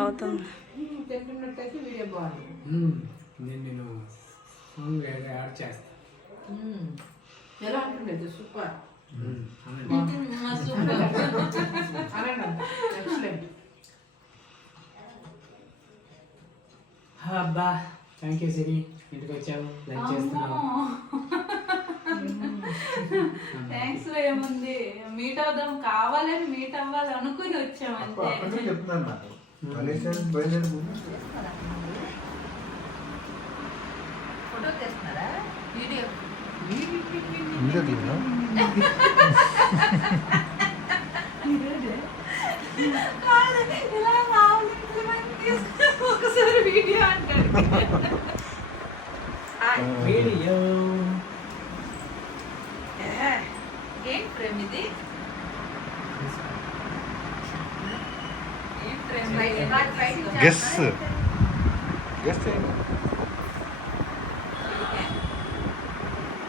అవుతుంది. తింటున్నట్టయితే వీడియో బాగుంది. నేను సాంగ్ యాడ్ చేస్తాను. ఎలా ఉంటుండేది? సూపర్. అబ్బా థ్యాంక్ యూ సిరి, ఇంటికి వచ్చావు, లైక్ చేస్తున్నావు. థ్యాంక్స్ లో ఏముంది, మీట్ అవుదాం కావాలని మీట్ అవ్వాలి అనుకుని వచ్చాం అంతే. చెప్తున్నాను నాకు ఫోటో తీస్తున్నారా? వీడియో ఒకసారి వీడియో అంటారు. వీడియో ఏం ప్రేమ్ ఇది? ఏం ప్రేమ్? గెస్ గెస్ చేయండి.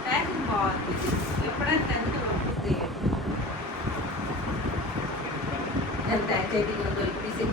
ప్యాకింగ్ బాగుంది. ఎప్పుడైనా టెన్త్ పంపిస్తే ఎంత చెట్టిలో దొరికిసి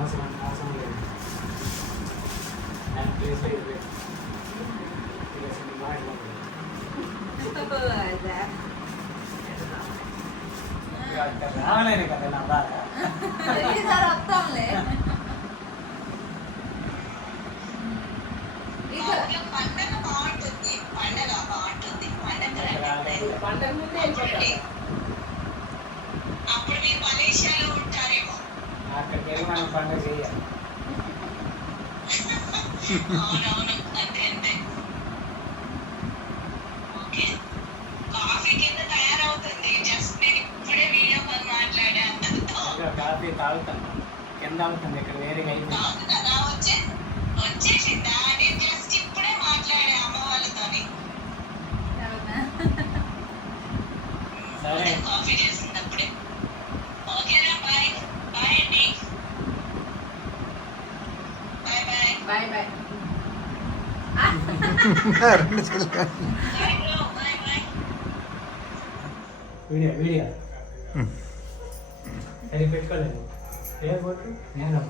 అవసరం లేదు. అండ్ ప్లేస్ లేదు. రావలేను కదా నా బాధ. వస్తాంలే. పండగ ముందే వెళ్ళిపోతాం. అప్పుడు మీరు మలేషియాలో ఉంటారేమో. అక్కడికి వెళ్ళి మనం పండుగ చేయాలి. అవునవును, అంతే అంతే. ఓకే, కాఫీ కింద తయారవుతుంది. జస్ట్ నేను ఇప్పుడే వీడియో కాల్ మాట్లాడా అందరితో. కాఫీ తాగుతాను, కింద అవుతుంది, ఇక్కడ వేరేగా అయిపోయింది. అవును కదా, వచ్చేసిందా? నేను జస్ట్ ఇప్పుడే మాట్లాడా అమ్మ వాళ్ళతోని. సరే, కాఫీ చేసింది అప్పుడే. ఓకేనా, బాయ్ బాయ్ అండి. Bye bye bye bye. Bye bro, bye bye. Video సరి పెట్టుకోలేదు. పేరు కొట్టు. నేను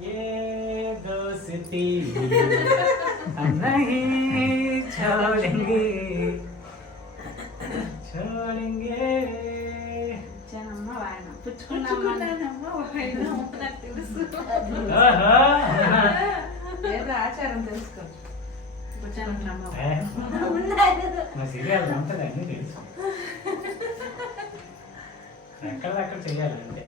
ये दोस्ती हम नहीं छोड़ेंगे छोड़ेंगे. జనమ్మ వాయన పుచ్చుకున్నామమ్మ వాయన నాకు తెలుసు. ఏదో ఆచారం తెలుసుకో. మా సీరియల్ ఉంటుందండి తెలుసు. ఎక్కడ చేయాలంటే